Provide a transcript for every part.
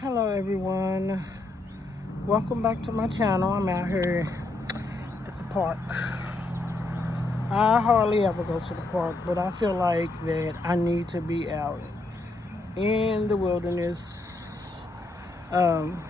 Hello everyone, welcome back to my channel. I'm out here at the park. I hardly ever go to the park, but I feel like that I need to be out in the wilderness um,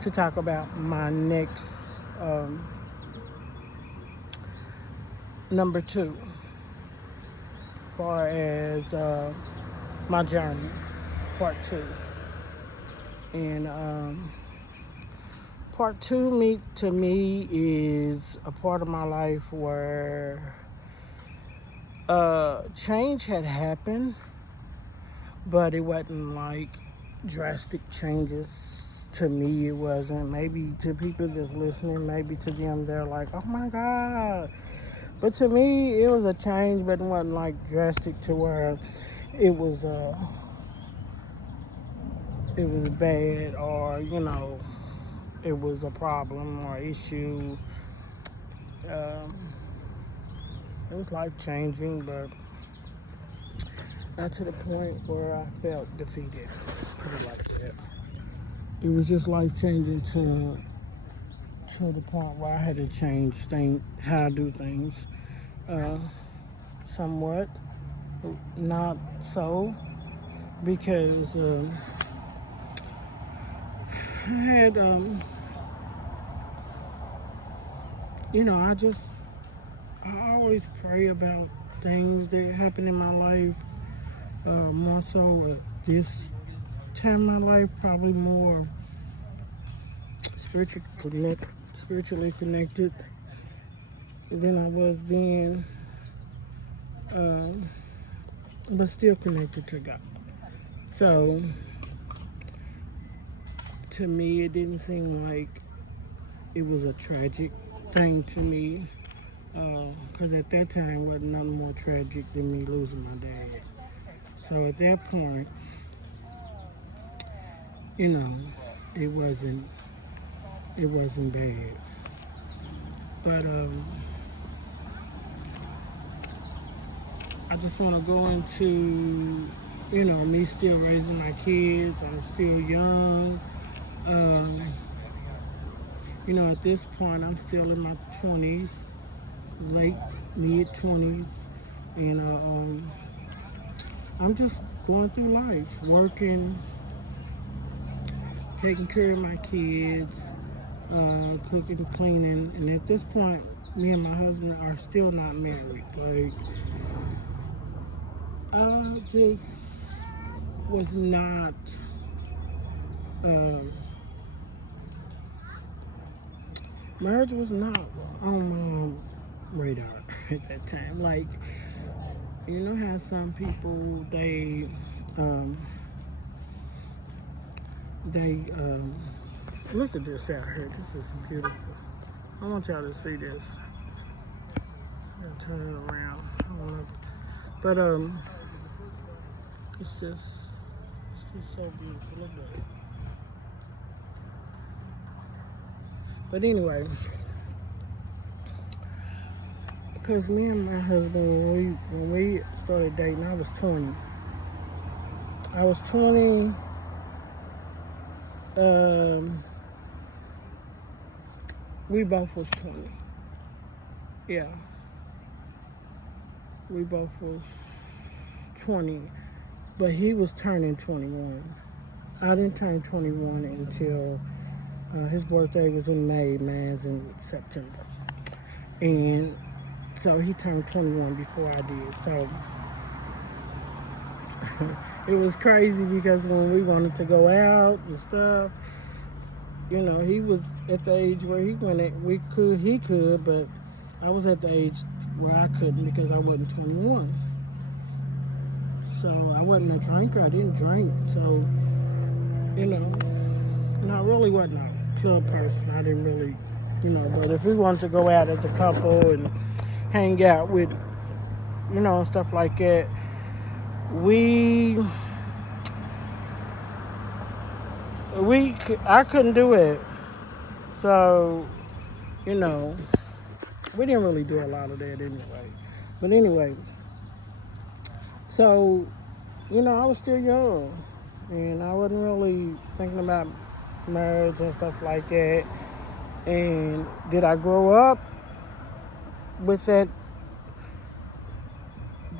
to talk about my next number 2 as far as my journey, part 2. And part 2 to me is a part of my life where change had happened, but it wasn't like drastic changes. To me, it wasn't. Maybe to people that's listening, maybe to them, they're like, oh my God. But to me, it was a change, but it wasn't like drastic to where it was bad, or it was a problem or issue. Um, it was life changing, but not to the point where I felt defeated. Put it like that. It was just life changing to the point where I had to change how I do things. Somewhat, not so, because I had I always pray about things that happen in my life, more so at this time in my life, probably more spiritually connected than I was then, but still connected to God. So to me, it didn't seem like it was a tragic thing to me, because at that time, wasn't nothing more tragic than me losing my dad. So at that point, it wasn't bad. But I just want to go into me still raising my kids. I'm still young. At this point, I'm still in my 20s, late mid 20s, and I'm just going through life, working, taking care of my kids, cooking, cleaning. And at this point, me and my husband are still not married. Like, I just was not marriage was not on my radar at that time. Like, you know how some people, they look at this out here. This is beautiful. I want y'all to see this. I'm gonna turn it around. But it's just so beautiful. Look at it. But anyway, because me and my husband, when we started dating, I was 20. I was 20. We both was 20. Yeah. We both was 20. But he was turning 21. I didn't turn 21 until his birthday was in May, mine's in September. And so he turned 21 before I did. So it was crazy, because when we wanted to go out and stuff, he was at the age where he could, but I was at the age where I couldn't, because I wasn't 21. So I wasn't a drinker. I didn't drink. So, and I really wasn't a club person. I didn't really, but if we wanted to go out as a couple and hang out with, and stuff like that, I couldn't do it. So, we didn't really do a lot of that anyway. But anyway, So, I was still young, and I wasn't really thinking about marriage and stuff like that. And did I grow up with that?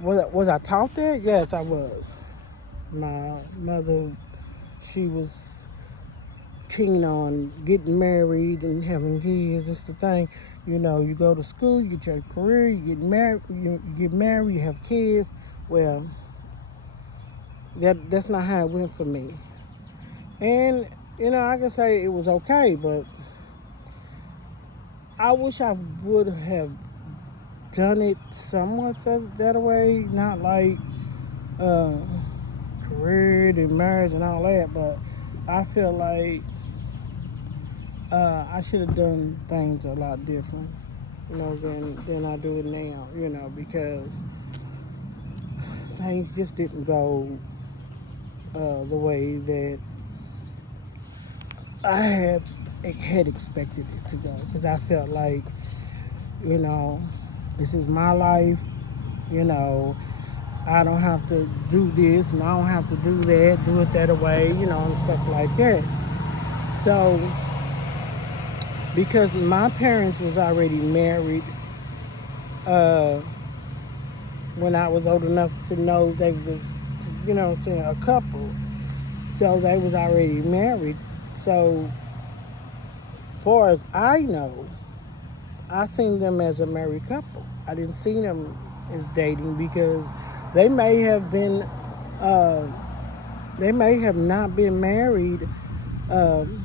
Was I taught that? Yes, I was. My mother, she was keen on getting married and having kids. It's the thing, you go to school, you get your career, you get married, you have kids. Well, that's not how it went for me. And I can say it was okay, but I wish I would have done it somewhat that way, not like uh, career and marriage and all that, but I feel like I should have done things a lot different, than I do it now, because things just didn't go the way that I had expected it to go. Because I felt like, you know, this is my life, I don't have to do this and I don't have to do that, do it that way, and stuff like that. So, because my parents was already married uh, when I was old enough to know they was, a couple. So they was already married. So, far as I know, I seen them as a married couple. I didn't see them as dating because they may have been, uh, they may have not been married um,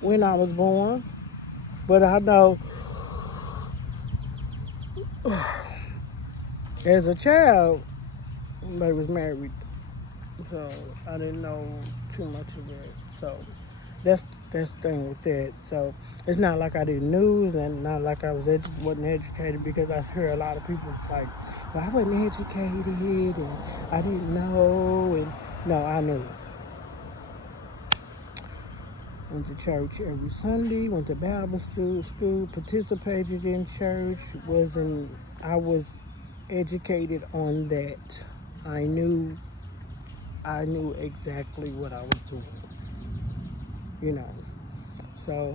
when I was born, but I know as a child they was married. So I didn't know too much of it. So that's the thing with that. So it's not like I didn't know, and not like I wasn't educated, because I hear a lot of people like, well, I wasn't educated and I didn't know, and no, I knew. Went to church every Sunday, went to Bible school, participated in church, I was educated on that. I knew exactly what I was doing, So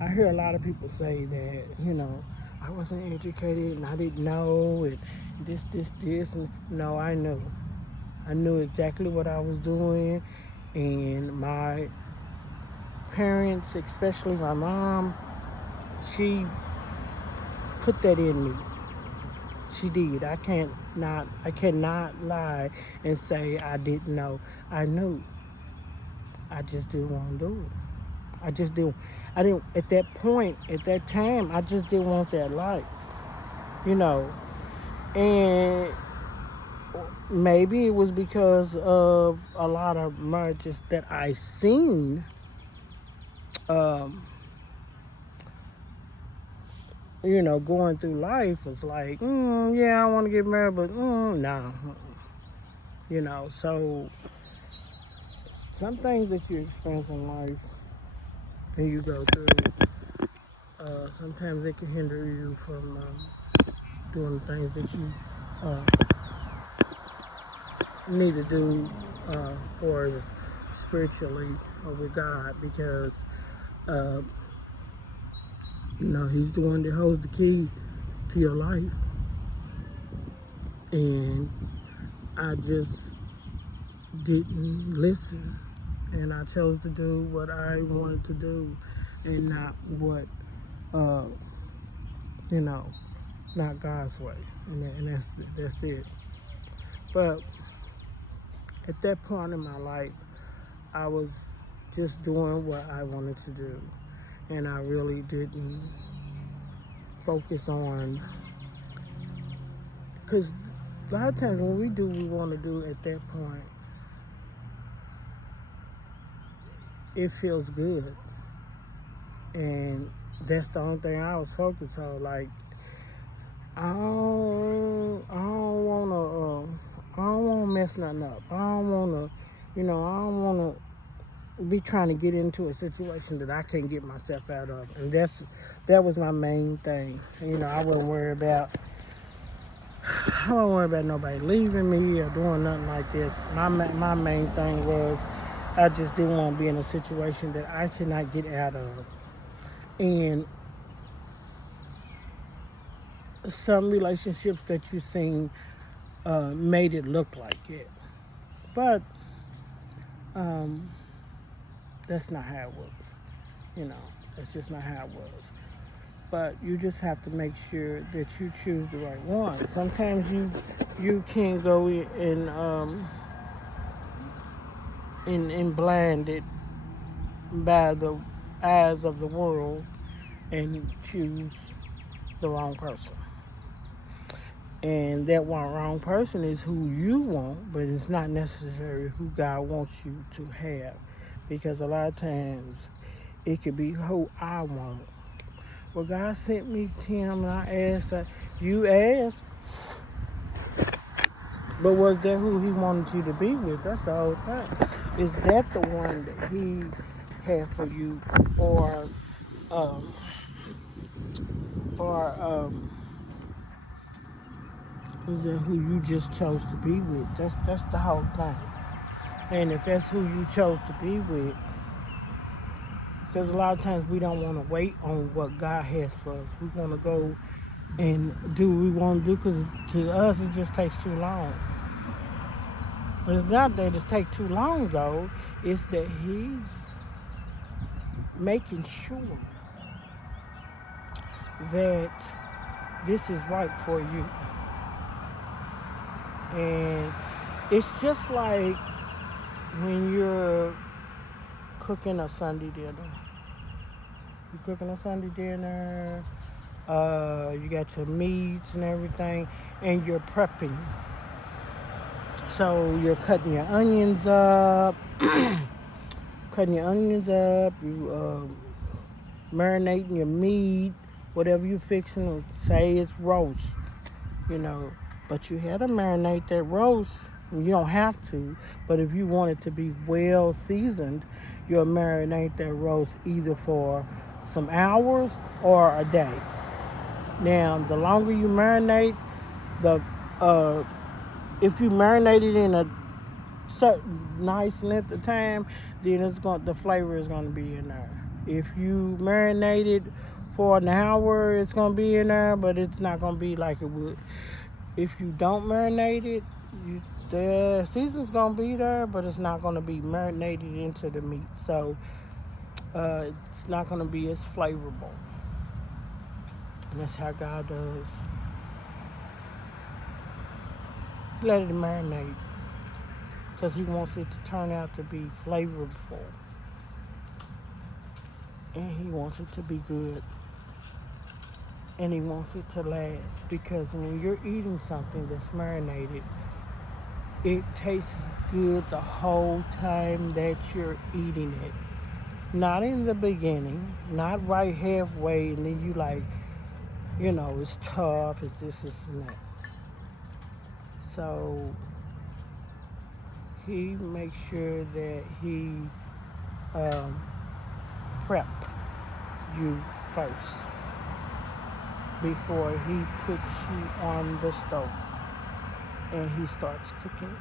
I hear a lot of people say that, I wasn't educated and I didn't know, and this, and no, I knew. I knew exactly what I was doing, and my parents, especially my mom, she put that in me. She did. I cannot lie and say I didn't know. I knew. I just didn't want to do it. I didn't, at that point, at that time, I just didn't want that life, and maybe it was because of a lot of marriages that I seen, going through life was like, yeah, I want to get married, but nah, so some things that you experience in life and you go through, sometimes it can hinder you from doing the things that you uh, need to do for spiritually or with God, because uh, He's the one that holds the key to your life, and I just didn't listen, and I chose to do what I wanted to do, and not what uh, not God's way, and that's it. But at that point in my life, I was just doing what I wanted to do, and I really didn't focus on, because a lot of times when we do what we want to do at that point, it feels good, and that's the only thing I was focused on. Like, I don't want to mess nothing up. I don't want to, I don't want to be trying to get into a situation that I can't get myself out of. And that was my main thing. I wasn't worried about I don't worry about nobody leaving me or doing nothing like this. My main thing was I just didn't want to be in a situation that I cannot get out of. And some relationships that you've seen made it look like it. But that's not how it was. That's just not how it was. But you just have to make sure that you choose the right one. Sometimes you can go and blinded by the eyes of the world and choose the wrong person. And that one wrong person is who you want, but it's not necessarily who God wants you to have. Because a lot of times it could be who I want. Well, God sent me Tim, and I asked her, you asked, but was that who he wanted you to be with? That's the whole thing. Is that the one that he had for you, or is that who you just chose to be with? That's the whole thing. And if that's who you chose to be with, because a lot of times we don't want to wait on what God has for us. We want to go and do what we want to do, because to us it just takes too long. It's not that it takes too long, though. It's that he's making sure that this is right for you. And it's just like when you're cooking a Sunday dinner. You're cooking a Sunday dinner, you got your meats and everything, and you're prepping. So you're cutting your onions up, you marinating your meat, whatever you're fixing, say it's roast, but you had to marinate that roast. You don't have to, but if you want it to be well seasoned, you'll marinate that roast either for some hours or a day. Now, the longer you marinate, if you marinate it in a certain nice length of time, then the flavor is going to be in there. If you marinate it for an hour, it's going to be in there, but it's not going to be like it would. If you don't marinate it, the season's going to be there, but it's not going to be marinated into the meat. So it's not going to be as flavorful. And that's how God does. Let it marinate, because he wants it to turn out to be flavorful. And he wants it to be good. And he wants it to last, because when you're eating something that's marinated, it tastes good the whole time that you're eating it. Not in the beginning, not right halfway, and then you like, it's tough, it's this, and that. So he makes sure that he prep you first before he puts you on the stove and he starts cooking.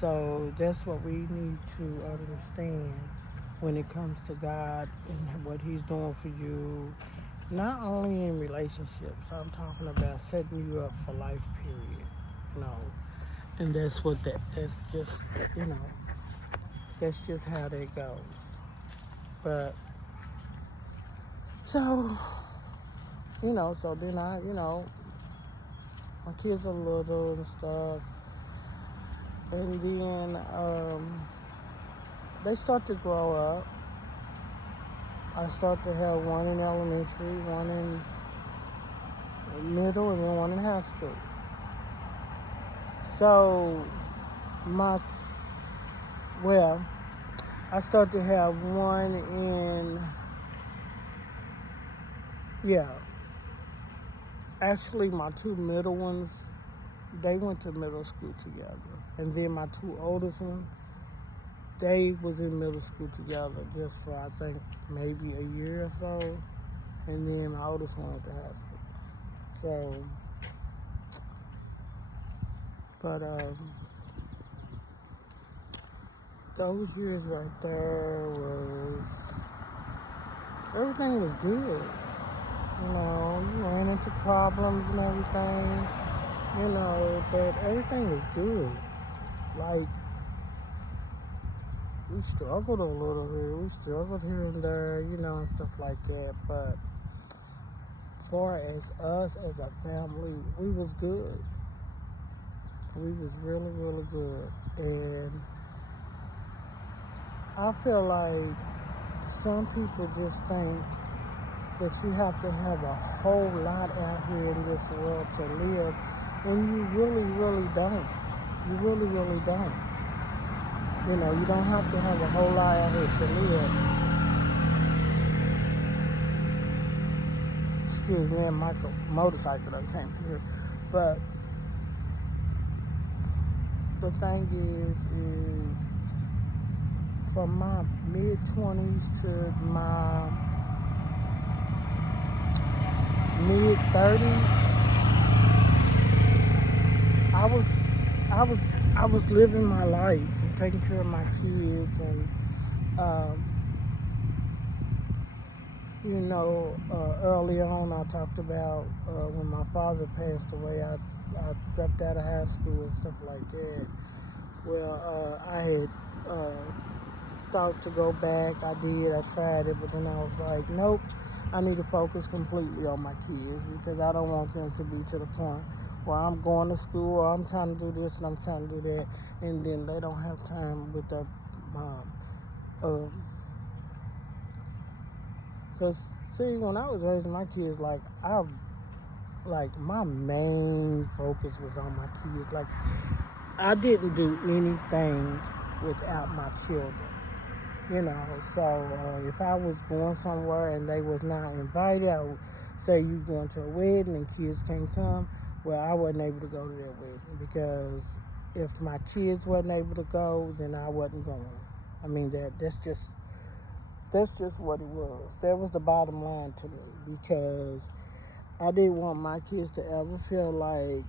So that's what we need to understand when it comes to God and what he's doing for you. Not only in relationships, I'm talking about setting you up for life, period. And that's that's just how that goes. But, so then my kids are little and stuff. And then they start to grow up. I start to have one in elementary, one in middle, and then one in high school. So I start to have one actually my two middle ones, they went to middle school together. And then my two oldest ones, they was in middle school together just for, I think, maybe a year or so. And then my oldest one went to high school. So, but those years right there was, everything was good. You ran into problems and everything, but everything was good. Like, we struggled a little bit. We struggled here and there, and stuff like that. But far as us as a family, we was good. We was really, really good. And I feel like some people just think that you have to have a whole lot out here in this world to live, and you really, really don't. You really, really don't. You don't have to have a whole lot out here to live. Excuse me, and my motorcycle that came through here. But the thing is from my mid-20s to my mid-30s, I was living my life and taking care of my kids, and early on I talked about when my father passed away, I dropped out of high school and stuff like that. Well, I had thought to go back. I did. I tried it, but then I was like, nope. I need to focus completely on my kids because I don't want them to be to the point where I'm going to school or I'm trying to do this and I'm trying to do that, and then they don't have time with their mom. Because, see, when I was raising my kids, my main focus was on my kids. Like, I didn't do anything without my children. So if I was going somewhere and they was not invited, I would say you going to a wedding and kids can't come, well, I wasn't able to go to that wedding because if my kids wasn't able to go, then I wasn't going. I mean, that's just what it was. That was the bottom line to me because I didn't want my kids to ever feel like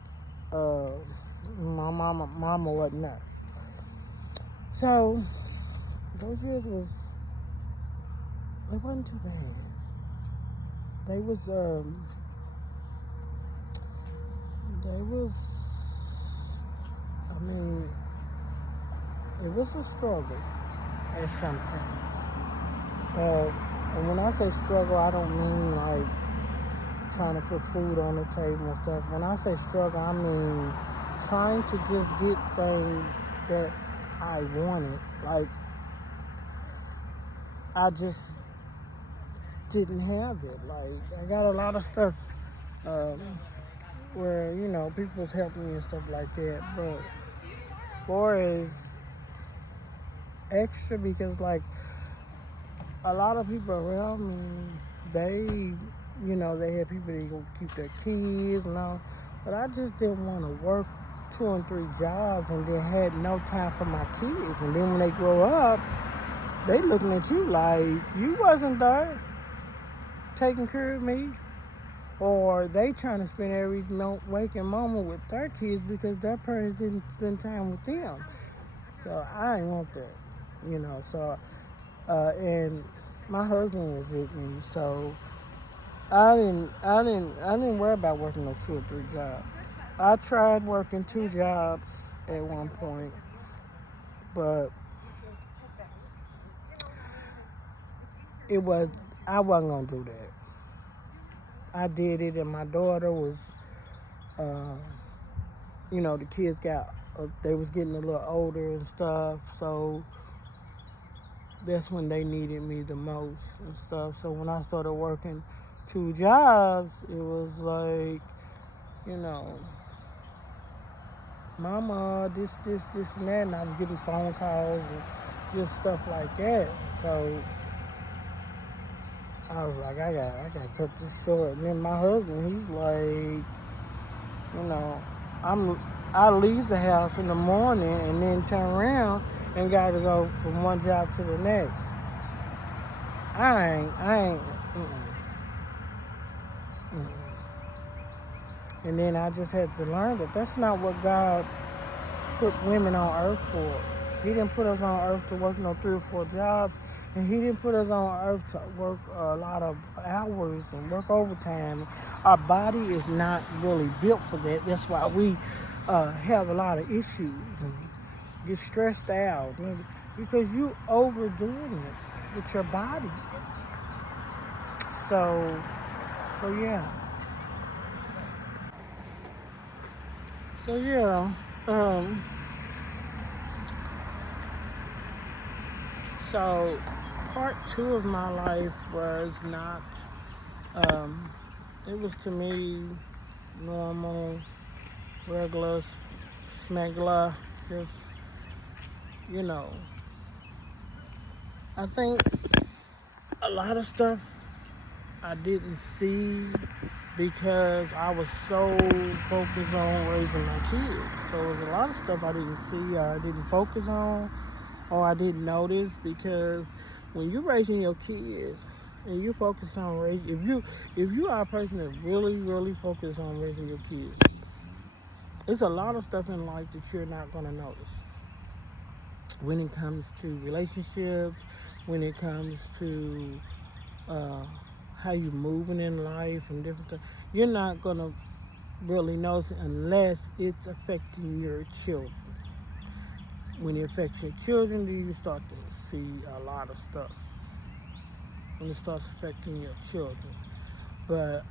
my mama wasn't there. So those years it wasn't too bad. They was I mean, it was a struggle at sometimes. And when I say struggle, I don't mean like trying to put food on the table and stuff. When I say struggle, I mean trying to just get things that I wanted. Like, I just didn't have it. Like, I got a lot of stuff where, people was helping me and stuff like that. But as far as extra, because, like, a lot of people around me, they had people that go keep their kids and all. But I just didn't want to work 2 and 3 jobs and then had no time for my kids. And then when they grow up, they looking at you like you wasn't there taking care of me, or they trying to spend every waking moment with their kids because their parents didn't spend time with them. So I didn't want that, So and my husband was with me, so I didn't worry about working no 2 or 3 jobs. I tried working 2 jobs at one point, but I wasn't gonna do that. I did it, and my daughter was, the kids they was getting a little older and stuff, so that's when they needed me the most and stuff. So when I started working 2 jobs, it was like, mama, this and that, and I was getting phone calls and just stuff like that. So I was like, I gotta cut this short. And then my husband, he's like, I leave the house in the morning and then turn around and gotta go from one job to the next. I ain't. And then I just had to learn that that's not what God put women on earth for. He didn't put us on earth to work 3 or 4 jobs. And he didn't put us on earth to work a lot of hours and work overtime. Our body is not really built for that. That's why we have a lot of issues and get stressed out. Because you overdoing it with your body. So yeah. So part 2 of my life was not, it was to me normal, regular, smuggler, just, I think a lot of stuff I didn't see because I was so focused on raising my kids. So there was a lot of stuff I didn't see or I didn't focus on or I didn't notice, because when you're raising your kids and you focus on raising, if you are a person that really focus on raising your kids, there's a lot of stuff in life that you're not going to notice. When it comes to relationships, when it comes to how you're moving in life and different things, you're not going to really notice it unless it's affecting your children. When it affects your children, then you start to see a lot of stuff. When it starts affecting your children. But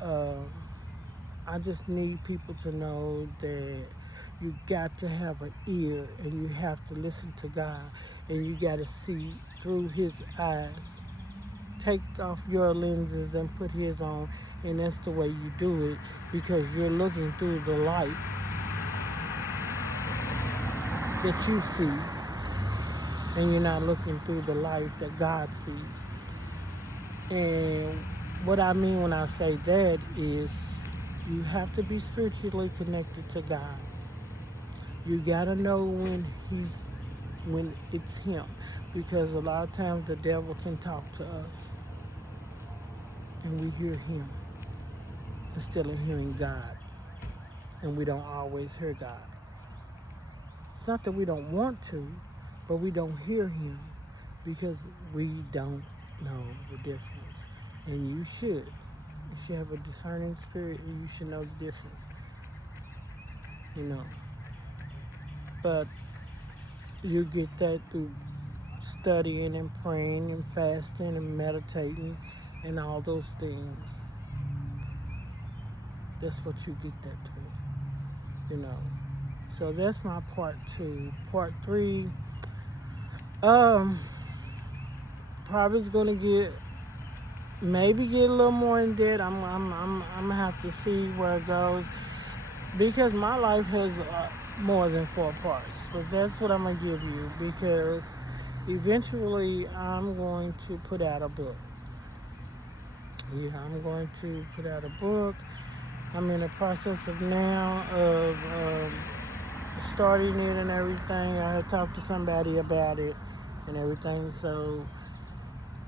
I just need people to know that you got to have an ear and you have to listen to God and you got to see through His eyes. Take off your lenses and put His on, and that's the way you do it, because you're looking through the light that you see, and you're not looking through the light that God sees. And what I mean when I say that is you have to be spiritually connected to God. You gotta know when it's Him, because a lot of times the devil can talk to us and we hear him instead of hearing God, and we don't always hear God. It's not that we don't want to, but we don't hear Him because we don't know the difference. And you should have a discerning spirit, and you should know the difference, but you get that through studying and praying and fasting and meditating and all those things. That's what you get that through, So that's my part 2. Part 3, probably is gonna get a little more in depth. I'm gonna have to see where it goes, because my life has more than 4 parts. But that's what I'm gonna give you, because eventually I'm going to put out a book. Yeah, I'm going to put out a book. I'm in the process of starting it and everything. I had talked to somebody about it and everything, so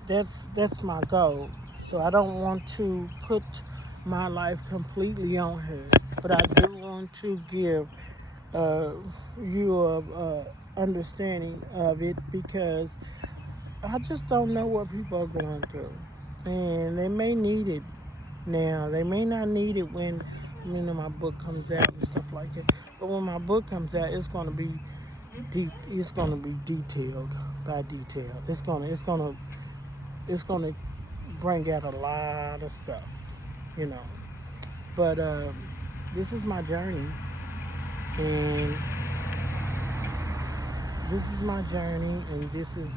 that's my goal. So I don't want to put my life completely on her, but I do want to give you a understanding of it, because I just don't know what people are going through, and they may need it now. They may not need it when my book comes out and stuff like that. But when my book comes out, it's gonna be detailed by detail. It's gonna bring out a lot of stuff, But this is my journey, and this is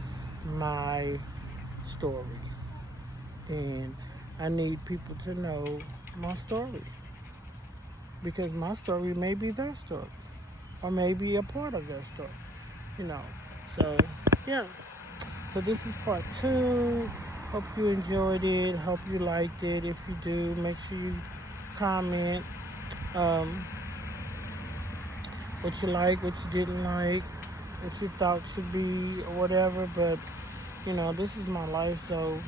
my story, and I need people to know my story, because my story may be their story, or maybe a part of their story, So, yeah. So this is part 2. Hope you enjoyed it. Hope you liked it. If you do, make sure you comment what you like, what you didn't like, what you thought should be, or whatever. But, this is my life, so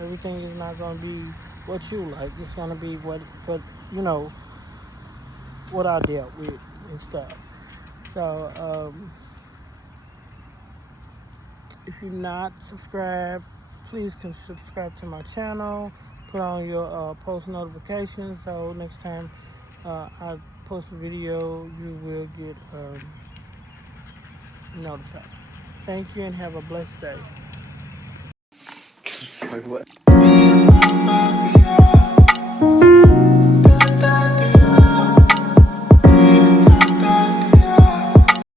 everything is not going to be what you like. It's going to be what what I dealt with and stuff. So if you're not subscribed, please can subscribe to my channel. Put on your post notifications so next time I post a video, you will get notified. Thank you and have a blessed day. Like what?